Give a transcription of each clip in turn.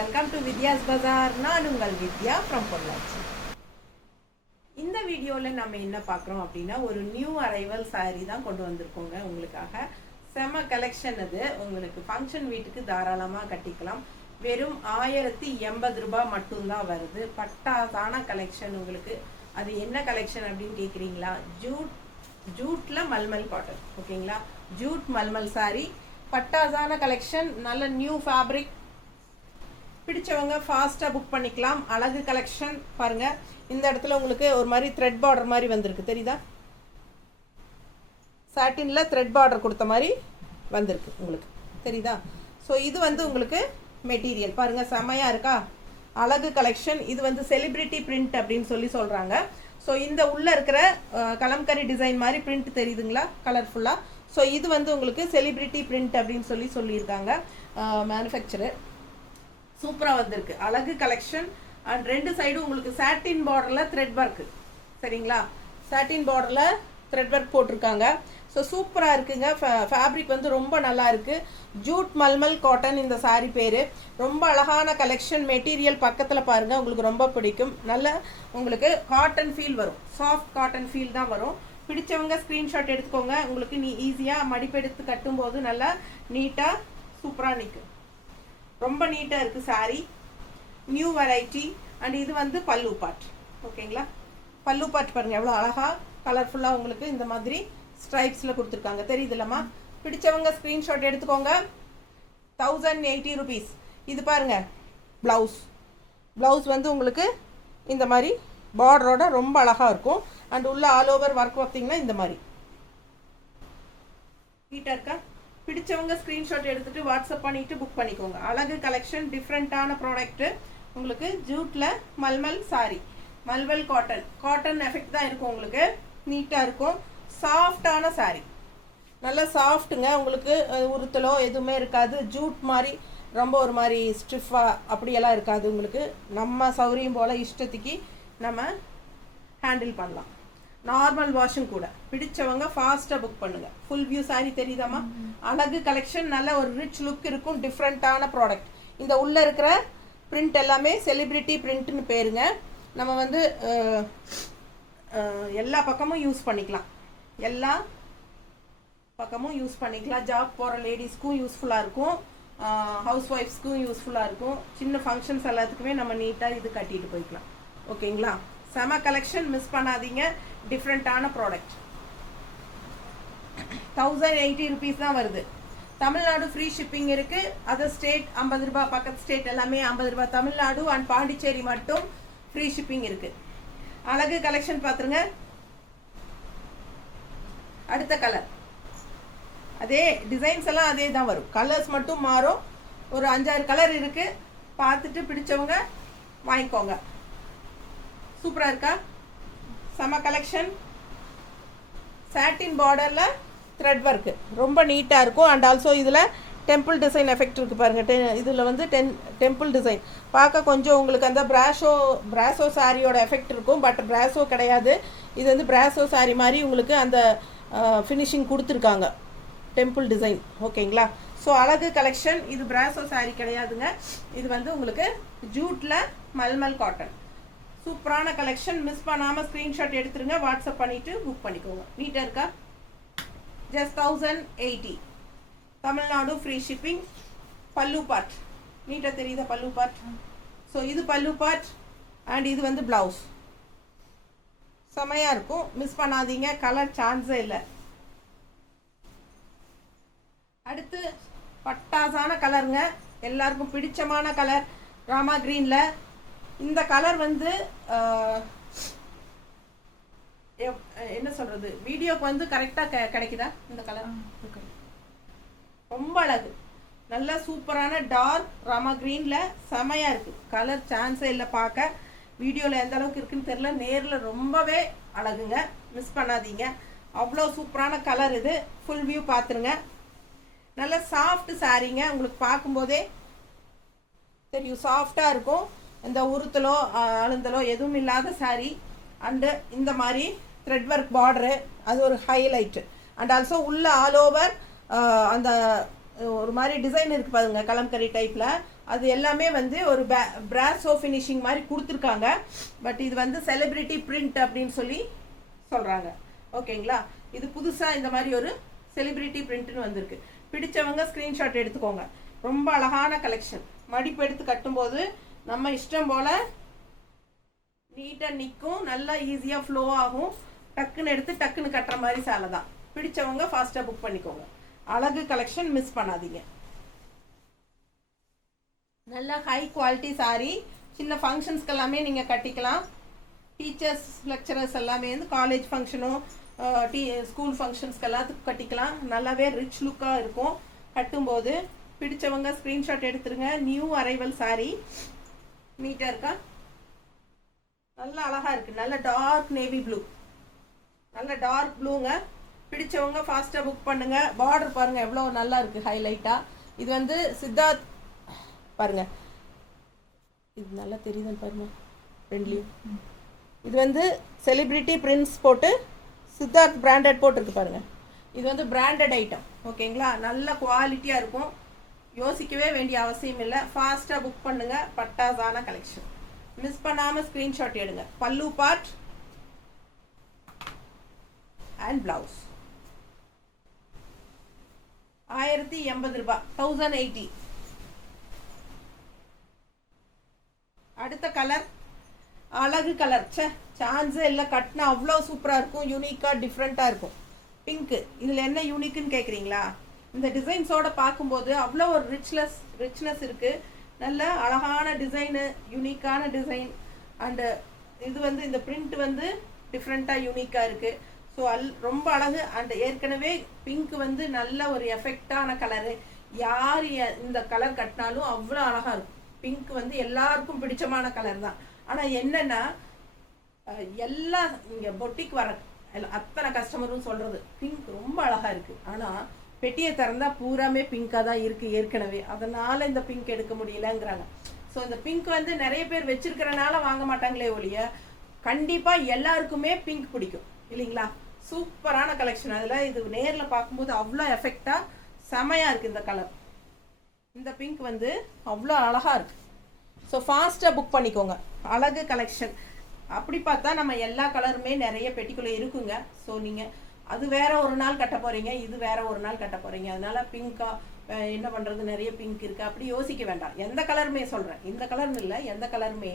Welcome to Vidya's பஜார். நான் உங்கள் வித்யா from Pollachi. இந்த வீடியோவில் நம்ம என்ன பார்க்குறோம் அப்படின்னா, ஒரு நியூ அரைவல் சாரீ தான் கொண்டு வந்திருக்கோங்க உங்களுக்காக. செம கலெக்ஷன். அது உங்களுக்கு ஃபங்க்ஷன் வீட்டுக்கு தாராளமாக கட்டிக்கலாம். வெறும் 1080 ரூபாய் மட்டும்தான் வருது. பட்டாதான கலெக்ஷன் உங்களுக்கு. அது என்ன கலெக்ஷன் அப்படின்னு கேட்குறீங்களா? ஜூட்டில் மல்மல் காட்டன். ஓகேங்களா? ஜூட் மல்மல் சாரீ, பட்டாதான கலெக்ஷன், நல்ல நியூ ஃபேப்ரிக். பிடிச்சவங்க ஃபாஸ்ட்டாக புக் பண்ணிக்கலாம். அழகு கலெக்ஷன் பாருங்கள். இந்த இடத்துல உங்களுக்கு ஒரு மாதிரி த்ரெட் பார்டர் மாதிரி வந்திருக்கு, தெரியுதா? சாட்டினில் த்ரெட் பார்டர் கொடுத்த மாதிரி வந்திருக்கு உங்களுக்கு, தெரியுதா? ஸோ இது வந்து உங்களுக்கு மெட்டீரியல் பாருங்கள், செமையாக இருக்கா? அழகு கலெக்ஷன். இது வந்து செலிப்ரிட்டி பிரிண்ட் அப்படின்னு சொல்கிறாங்க. ஸோ இந்த உள்ளே இருக்கிற கலம்கரி டிசைன் மாதிரி பிரிண்ட் தெரியுதுங்களா, கலர்ஃபுல்லாக? ஸோ இது வந்து உங்களுக்கு செலிப்ரிட்டி பிரிண்ட் அப்படின்னு சொல்லியிருக்காங்க மேனுஃபேக்சரர். சூப்பராக வந்திருக்கு. அழகு கலெக்ஷன். அண்ட் ரெண்டு சைடும் உங்களுக்கு சாட்டின் பார்டரில் த்ரெட் ஒர்க்கு, சரிங்களா? சாட்டின் பார்டரில் த்ரெட் ஒர்க் போட்டிருக்காங்க. ஸோ சூப்பராக இருக்குங்க. ஃபேப்ரிக் வந்து ரொம்ப நல்லா இருக்குது. ஜூட் மல்மல் காட்டன் இந்த சாரீ பேர். ரொம்ப அழகான கலெக்ஷன். மெட்டீரியல் பக்கத்தில் பாருங்கள், உங்களுக்கு ரொம்ப பிடிக்கும். நல்ல உங்களுக்கு காட்டன் ஃபீல் வரும். சாஃப்ட் காட்டன் ஃபீல் தான் வரும். பிடிச்சவங்க ஸ்க்ரீன்ஷாட் எடுத்துக்கோங்க. உங்களுக்கு ஈஸியாக மடிப்பெடுத்து கட்டும்போது நல்லா நீட்டாக சூப்பராக நிற்கும். ரொம்ப நீட்டாக இருக்குது சாரீ. New variety. அண்ட் இது வந்து பல்லு பார்ட். ஓகேங்களா? பல்லு பார்ட் பாருங்கள் எவ்வளோ அழகாக கலர்ஃபுல்லாக உங்களுக்கு இந்த மாதிரி ஸ்ட்ரைப்ஸில் கொடுத்துருக்காங்க, தெரியுதுல்லம்மா? பிடிச்சவங்க ஸ்க்ரீன்ஷாட் எடுத்துக்கோங்க. 1080 rupees. இது பாருங்கள் ப்ளவுஸ் வந்து உங்களுக்கு இந்த மாதிரி பார்டரோட ரொம்ப அழகாக இருக்கும். அண்ட் உள்ள ஆல் ஓவர் ஒர்க் பார்த்தீங்கன்னா இந்த மாதிரி நீட்டாக இருக்கா? பிடிச்சவங்க ஸ்க்ரீன்ஷாட் எடுத்துகிட்டு வாட்ஸ்அப் பண்ணிவிட்டு புக் பண்ணிக்கோங்க. அழகு கலெக்ஷன். டிஃப்ரெண்ட்டான ப்ராடக்ட்டு உங்களுக்கு. ஜூட்டில் மல்மல் சாரி, மல்மல் காட்டன் எஃபெக்ட் தான் இருக்கும் உங்களுக்கு. நீட்டாக இருக்கும். சாஃப்டான சாரி, நல்லா சாஃப்ட்டுங்க. உங்களுக்கு உறுத்தலோ எதுவுமே இருக்காது. ஜூட் மாதிரி ரொம்ப ஒரு மாதிரி ஸ்டிஃபாக அப்படியெல்லாம் இருக்காது உங்களுக்கு. நம்ம சௌரியம் போல் இஷ்டத்துக்கு நம்ம ஹேண்டில் பண்ணலாம். நார்மல் வாஷும் கூட. பிடிச்சவங்க ஃபாஸ்ட்டாக புக் பண்ணுங்கள். ஃபுல் வியூ சாரீ தெரியுதாம்மா? அழகு கலெக்ஷன். நல்ல ஒரு ரிச் லுக் இருக்கும். டிஃப்ரெண்ட்டான ப்ராடக்ட். இந்த உள்ளே இருக்கிற பிரிண்ட் எல்லாமே செலிப்ரிட்டி பிரிண்ட்னு பேருங்க. நம்ம வந்து எல்லா பக்கமும் யூஸ் பண்ணிக்கலாம். எல்லா பக்கமும் யூஸ் பண்ணிக்கலாம். ஜாப் போகிற லேடிஸ்க்கும் யூஸ்ஃபுல்லாக இருக்கும். ஹவுஸ் ஒய்ஃப்ஸ்க்கும் யூஸ்ஃபுல்லாக இருக்கும். சின்ன ஃபங்க்ஷன்ஸ் எல்லாத்துக்குமே நம்ம நீட்டாக இது கட்டிட்டு போய்க்கலாம். ஓகேங்களா? செம கலெக்ஷன். மிஸ் பண்ணாதீங்க. டிஃப்ரெண்ட்டான ப்ராடக்ட். 1080 rupees தான் வருது. தமிழ்நாடு ஃப்ரீ ஷிப்பிங் இருக்குது. அதர் ஸ்டேட் 50 ரூபாய், பக்கத்து ஸ்டேட் எல்லாமே 50 ரூபாய். தமிழ்நாடு அண்ட் பாண்டிச்சேரி மட்டும் ஃப்ரீ ஷிப்பிங் இருக்குது. அழகு கலெக்ஷன் பார்த்துருங்க. அடுத்த கலர் அதே டிசைன்ஸ் எல்லாம் அதே தான் வரும். கலர்ஸ் மட்டும் மாறும். ஒரு 5-6 கலர் இருக்குது. பார்த்துட்டு பிடிச்சவங்க வாங்கிக்கோங்க. சூப்பராக இருக்கா? செம கலெக்ஷன். சாட்டின் பார்டரில் த்ரெட் ஒர்க்கு ரொம்ப நீட்டாக இருக்கும். அண்ட் ஆல்சோ இதில் டெம்பிள் டிசைன் எஃபெக்ட் இருக்குது பாருங்கள். இதில் வந்து டெம்பிள் டிசைன் பார்க்க கொஞ்சம் உங்களுக்கு அந்த பிராசோ சாரியோட எஃபெக்ட் இருக்கும். பட் பிராசோ கிடையாது. இது வந்து பிராசோ சாரி மாதிரி உங்களுக்கு அந்த ஃபினிஷிங் கொடுத்துருக்காங்க. Temple design. ஓகேங்களா? ஸோ அழகு கலெக்ஷன். இது பிராசோ சாரி கிடையாதுங்க. இது வந்து உங்களுக்கு ஜூட்டில் மல்மல் காட்டன். சூப்பரான கலெக்ஷன். மிஸ் பண்ணாமல் ஸ்க்ரீன்ஷாட் எடுத்துருங்க. வாட்ஸ்அப் பண்ணிவிட்டு புக் பண்ணிக்கோங்க. நீட்டாக இருக்கா? ஜஸ்ட் 1080. Tamil Nadu free shipping. பல்லு பார்ட் நீட்டாக தெரியுதா? பல்லு பார்ட். ஸோ இது பல்லு பார்ட். அண்ட் இது வந்து ப்ளவுஸ். செமையாக இருக்கும். மிஸ் பண்ணாதீங்க. கலர் சான்ஸே இல்லை. அடுத்து பட்டாசான கலருங்க. எல்லாருக்கும் பிடிச்சமான கலர் ராமா க்ரீனில். இந்த கலர் வந்து என்ன சொல்கிறது, வீடியோக்கு வந்து கரெக்டாக கிடைக்குதா? இந்த கலர் ரொம்ப அழகு. நல்ல சூப்பரான டார்க் ராமா க்ரீனில் செமையாக இருக்குது. கலர் சான்ஸே இல்லை பார்க்க. வீடியோவில் எந்த அளவுக்கு இருக்குன்னு தெரியல. நேரில் ரொம்பவே அழகுங்க. மிஸ் பண்ணாதீங்க. அவ்வளோ சூப்பரான கலர் இது. ஃபுல் வியூ பார்த்துருங்க. நல்ல சாஃப்ட் சாரீங்க. உங்களுக்கு பார்க்கும்போதே தெரியும், சாஃப்டாக இருக்கும். இந்த உறுத்தலோ அழுந்தலோ எதுவும் இல்லாத சாரீ. அண்டு இந்த மாதிரி த்ரெட் ஒர்க் பார்டரு, அது ஒரு ஹைலைட்டு. அண்ட் ஆல்சோ உள்ள ஆல் ஓவர் அந்த ஒரு மாதிரி டிசைன் இருக்குது பாருங்க, கலம்கரி டைப்பில். அது எல்லாமே வந்து ஒரு பிராஸோ ஃபினிஷிங் மாதிரி கொடுத்துருக்காங்க. பட் இது வந்து செலிபிரிட்டி பிரிண்ட் அப்படின்னு சொல்லி சொல்கிறாங்க. ஓகேங்களா, இது புதுசாக இந்த மாதிரி ஒரு செலிபிரிட்டி பிரிண்ட்னு வந்திருக்கு. பிடிச்சவங்க ஸ்க்ரீன்ஷாட் எடுத்துக்கோங்க. ரொம்ப அழகான கலெக்ஷன். மடிப்பு எடுத்து கட்டும்போது நம்ம இஷ்டம் போல் நீட்டாக நிற்கும், நல்லா ஈஸியாக ஃப்ளோ ஆகும். டக்குன்னு எடுத்து டக்குன்னு கட்டுற மாதிரி சேலை தான். பிடிச்சவங்க ஃபாஸ்ட்டாக புக் பண்ணிக்கோங்க. அழகு கலெக்ஷன் மிஸ் பண்ணாதீங்க. நல்ல ஹை குவாலிட்டி சாரீ. சின்ன ஃபங்க்ஷன்ஸ்க்கு எல்லாமே நீங்கள் கட்டிக்கலாம். டீச்சர்ஸ் லெக்சரர்ஸ் எல்லாமே வந்து காலேஜ் ஃபங்க்ஷனோ ஸ்கூல் ஃபங்க்ஷன்ஸ்க்கு எல்லாத்துக்கும் கட்டிக்கலாம். நல்லாவே ரிச் லுக்காக இருக்கும் கட்டும்போது. பிடிச்சவங்க ஸ்க்ரீன்ஷாட் எடுத்துருங்க. New arrival sari. நீட்டாக இருக்கா, நல்லா அழகாக இருக்குது. நல்ல டார்க் நேவி ப்ளூ, நல்ல டார்க் ப்ளூங்க. பிடிச்சவங்க ஃபாஸ்ட்டாக புக் பண்ணுங்கள். பார்டர் பாருங்கள் எவ்வளோ நல்லா இருக்குது, ஹைலைட்டாக. இது வந்து சித்தார்த் பாருங்க, இது நல்லா தெரியுதுன்னு பாருங்க ஃப்ரெண்ட்லியும். இது வந்து செலிபிரிட்டி பிரிண்ட்ஸ் போட்டு சித்தார்த் பிராண்டட் போட்டிருக்கு பாருங்க. இது வந்து பிராண்டட் ஐட்டம். ஓகேங்களா, நல்ல குவாலிட்டியாக இருக்கும். யோசிக்கவே வேண்டிய அவசியம் இல்லை. ஃபாஸ்ட்டாக புக் பண்ணுங்க. பட்டாசான கலெக்ஷன். மிஸ் பண்ணாமல் ஸ்க்ரீன்ஷாட் எடுங்க. பல்லு பார்ட் அண்ட் பிளவுஸ் 1080 ரூபாய், 1080. அடுத்த கலர் அழகு கலர். சான்ஸே இல்லை, கட்டினா அவ்வளோ சூப்பராக இருக்கும். யூனிக்காக டிஃப்ரெண்ட்டாக இருக்கும். பிங்க்கு. இதில் என்ன யூனிக்குன்னு கேட்குறீங்களா? இந்த டிசைன்ஸோட பார்க்கும்போது அவ்வளோ ஒரு ரிச்னஸ் இருக்குது. நல்ல அழகான டிசைனு, யூனிக்கான டிசைன். அண்டு இது வந்து இந்த பிரிண்ட் வந்து டிஃப்ரெண்ட்டாக யூனிக்காக இருக்குது. ஸோ ரொம்ப அழகு. அண்ட் ஏற்கனவே பிங்க் வந்து நல்ல ஒரு எஃபெக்டான கலரு. யார் இந்த கலர் கட்டினாலும் அவ்வளோ அழகாக இருக்கும். பிங்க் வந்து எல்லாருக்கும் பிடிச்சமான கலர் தான். ஆனால் என்னென்னா எல்லா இங்கே பொட்டிக்கு வர அத்தனை கஸ்டமரும் சொல்கிறது பிங்க் ரொம்ப அழகாக இருக்குது. ஆனால் பெட்டியை திறந்தால் பூராமே பிங்காக தான் இருக்குது ஏற்கனவே. அதனால் இந்த பிங்க் எடுக்க முடியலங்கிறாங்க. ஸோ இந்த பிங்க் வந்து நிறைய பேர் வச்சிருக்கிறனால வாங்க மாட்டாங்களே ஒழிய கண்டிப்பாக எல்லாருக்குமே பிங்க் பிடிக்கும் இல்லைங்களா? சூப்பரான கலெக்ஷன். அதில் இது நேரில் பார்க்கும்போது அவ்வளோ எஃபெக்டாக செமையாக இருக்குது இந்த கலர். இந்த பிங்க் வந்து அவ்வளோ அழகாக இருக்குது. ஸோ ஃபாஸ்ட்டாக புக் பண்ணிக்கோங்க. அழகு கலெக்ஷன். அப்படி பார்த்தா நம்ம எல்லா கலருமே நிறைய பெட்டிக்குள்ளே இருக்குங்க. ஸோ நீங்கள் அது வேற ஒரு நாள் கட்ட போகிறீங்க, இது வேற ஒரு நாள் கட்ட போகிறீங்க. அதனால பிங்காக என்ன பண்ணுறது, நிறைய பிங்க் இருக்குது அப்படி யோசிக்க வேண்டாம். எந்த கலருமே சொல்கிறேன், இந்த கலர்னு இல்லை, எந்த கலருமே.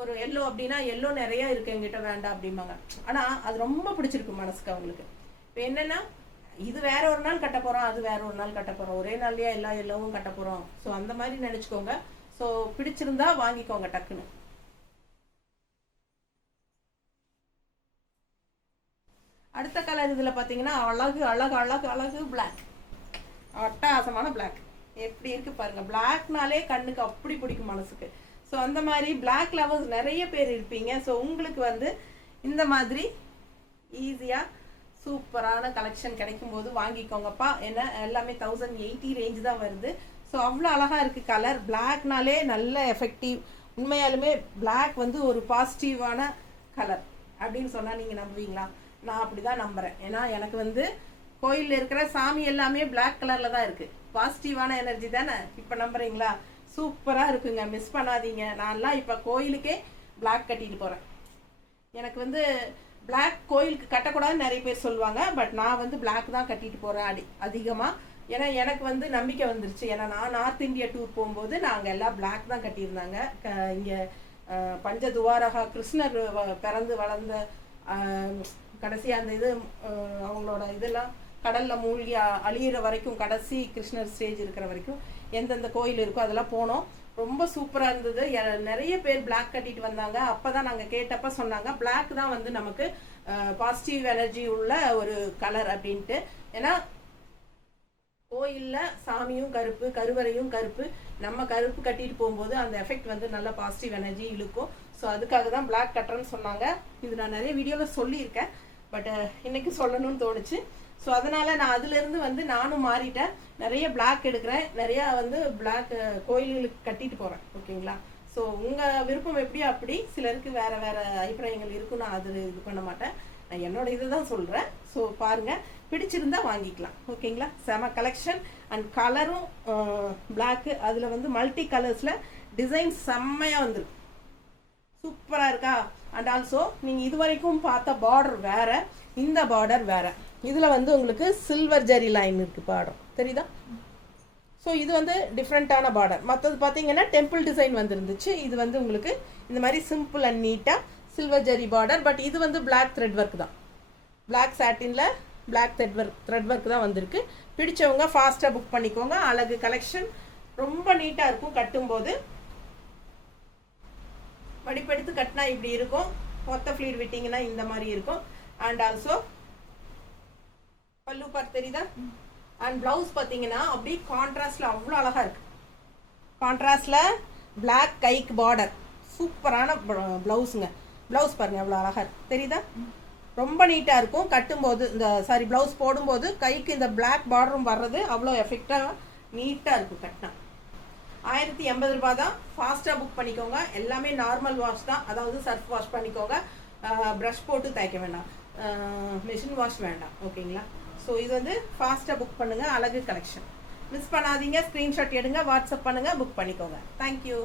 ஒரு எல்லோ அப்படின்னா எல்லோ நிறைய இருக்குது எங்கிட்ட, வேண்டாம் அப்படிம்பாங்க. ஆனால் அது ரொம்ப பிடிச்சிருக்கு மனசுக்கு அவங்களுக்கு. இப்போ என்னென்னா இது வேற ஒரு நாள் கட்ட போகிறோம், அது வேற ஒரு நாள் கட்ட போகிறோம், ஒரே நாள்லேயே எல்லா எல்லோவும் கட்ட போகிறோம். ஸோ அந்த மாதிரி நினச்சிக்கோங்க. ஸோ பிடிச்சிருந்தா வாங்கிக்கோங்க டக்குன்னு. அடுத்த கலர் இதில் பார்த்தீங்கன்னா அழகு அழகு அழகு அழகு பிளாக். அட்டகாசமான பிளாக். எப்படி இருக்குது பாருங்கள். பிளாக்னாலே கண்ணுக்கு அப்படி பிடிக்கும் மனசுக்கு. ஸோ அந்த மாதிரி பிளாக் லவர்ஸ் நிறைய பேர் இருப்பீங்க. ஸோ உங்களுக்கு வந்து இந்த மாதிரி ஈஸியாக சூப்பரான கலெக்ஷன் கிடைக்கும்போது வாங்கிக்கோங்கப்பா. ஏன்னா எல்லாமே 1080 ரேஞ்சு தான் வருது. ஸோ அவ்வளோ அழகாக இருக்குது கலர். பிளாக்னாலே நல்ல எஃபெக்டிவ். உண்மையாலுமே பிளாக் வந்து ஒரு பாசிட்டிவான கலர் அப்படின்னு சொன்னால் நீங்கள் நம்புவீங்களா? நான் அப்படி தான் நம்புகிறேன். ஏன்னா எனக்கு வந்து கோயிலில் இருக்கிற சாமி எல்லாமே பிளாக் கலரில் தான் இருக்குது. பாசிட்டிவான எனர்ஜி தானே. இப்போ நம்புறீங்களா? சூப்பராக இருக்குங்க, மிஸ் பண்ணாதீங்க. நான்லாம் இப்போ கோயிலுக்கே பிளாக் கட்டிட்டு போகிறேன். எனக்கு வந்து பிளாக் கோயிலுக்கு கட்டக்கூடாதுன்னு நிறைய பேர் சொல்லுவாங்க. பட் நான் வந்து பிளாக் தான் கட்டிட்டு போகிறேன் அதிகமாக. ஏன்னா எனக்கு வந்து நம்பிக்கை வந்துருச்சு. ஏன்னா நான் நார்த் இந்தியா டூர் போகும்போது நாங்கள் எல்லாம் பிளாக் தான் கட்டியிருந்தாங்க. இங்கே பஞ்சதுவாரகா கிருஷ்ணர் பிறந்து வளர்ந்த கடைசி அந்த இது அவங்களோட இதெல்லாம் கடலில் மூழ்கி அழியிற வரைக்கும், கடைசி கிருஷ்ணர் ஸ்டேஜ் இருக்கிற வரைக்கும் எந்தெந்த கோயில் இருக்கோ அதெல்லாம் போனோம். ரொம்ப சூப்பராக இருந்தது. நிறைய பேர் பிளாக் கட்டிட்டு வந்தாங்க. அப்போ தான் நாங்கள் கேட்டப்ப சொன்னாங்க பிளாக் தான் வந்து நமக்கு பாசிட்டிவ் எனர்ஜி உள்ள ஒரு கலர் அப்படின்ட்டு. ஏன்னா கோயிலில் சாமியும் கருப்பு, கருவறையும் கருப்பு, நம்ம கருப்பு கட்டிட்டு போகும்போது அந்த எஃபெக்ட் வந்து நல்ல பாசிட்டிவ் எனர்ஜி இழுக்கும். ஸோ அதுக்காக தான் பிளாக் கட்டுறேன்னு சொன்னாங்க. இது நான் நிறைய வீடியோவில் சொல்லியிருக்கேன். பட் இன்னைக்கு சொல்லணும்னு தோணுச்சு. ஸோ அதனால் நான் அதுலேருந்து வந்து நானும் மாறிட்டேன். நிறைய பிளாக் எடுக்கிறேன், நிறையா வந்து பிளாக் கோயில்களுக்கு கட்டிட்டு போகிறேன். ஓகேங்களா? ஸோ உங்கள் விருப்பம் எப்படியோ அப்படி. சிலருக்கு வேறு வேறு அபிப்பிராயங்கள் இருக்கும். நான் அது இது பண்ண மாட்டேன். நான் என்னோட இது தான் சொல்கிறேன். ஸோ பாருங்கள், பிடிச்சிருந்தா வாங்கிக்கலாம். ஓகேங்களா? செம கலெக்ஷன். அண்ட் கலரும் பிளாக்கு, அதில் வந்து மல்டி கலர்ஸில் டிசைன் செம்மையாக வந்துருக்கு, சூப்பராக இருக்கா. அண்ட் ஆல்சோ நீங்கள் இது வரைக்கும் பார்த்த பார்டர் வேறு, இந்த பார்டர் வேறு. இதில் வந்து உங்களுக்கு சில்வர் ஜெரி லைன் இருக்குது பார்டர், தெரியுதா? ஸோ இது வந்து டிஃப்ரெண்ட்டான பார்டர். மற்றது பார்த்தீங்கன்னா டெம்பிள் டிசைன் வந்துருந்துச்சு. இது வந்து உங்களுக்கு இந்த மாதிரி சிம்பிள் அண்ட் நீட்டாக சில்வர் ஜெரி பார்டர். பட் இது வந்து பிளாக் த்ரெட் ஒர்க் தான், பிளாக் சாட்டினில் பிளாக் த்ரெட் ஒர்க் தான் வந்திருக்கு. பிடிச்சவங்க ஃபாஸ்ட்டாக புக் பண்ணிக்கோங்க. அழகு கலெக்ஷன் ரொம்ப நீட்டாக இருக்கும். கட்டும்போது மடிப்பெடுத்து கட்டினா இப்படி இருக்கும், மொத்த ஃப்ளீட் விட்டிங்கன்னா இந்த மாதிரி இருக்கும். அண்ட் ஆல்சோ பல்லு பார்த்து தெரியுதா? அண்ட் ப்ளவுஸ் பார்த்தீங்கன்னா அப்படியே கான்ட்ராஸ்டில் அவ்வளோ அழகாக இருக்குது. கான்ட்ராஸ்டில் பிளாக் கைக்கு பார்டர், சூப்பரான ப்ளவுஸுங்க. ப்ளவுஸ் பாருங்கள் எவ்வளோ அழகாக இருக்குது, தெரியுதா? ரொம்ப நீட்டாக இருக்கும். கட்டும்போது இந்த ப்ளவுஸ் போடும்போது கைக்கு இந்த பிளாக் பார்டரும் வர்றது அவ்வளோ எஃபெக்டாக நீட்டாக இருக்கும். கட்டினா 1080 ரூபா தான். ஃபாஸ்ட்டாக புக் பண்ணிக்கோங்க. எல்லாமே நார்மல் வாஷ் தான், அதாவது சர்ஃப் வாஷ் பண்ணிக்கோங்க. ப்ரஷ் போட்டு தைக்க வேண்டாம், மிஷின் வாஷ் வேண்டாம். ஓகேங்களா? ஸோ இது வந்து ஃபாஸ்ட்டாக புக் பண்ணுங்கள். அழகு கலெக்ஷன் மிஸ் பண்ணாதீங்க. ஸ்க்ரீன்ஷாட் எடுங்க, வாட்ஸ்அப் பண்ணுங்கள், புக் பண்ணிக்கோங்க. தேங்க்யூ.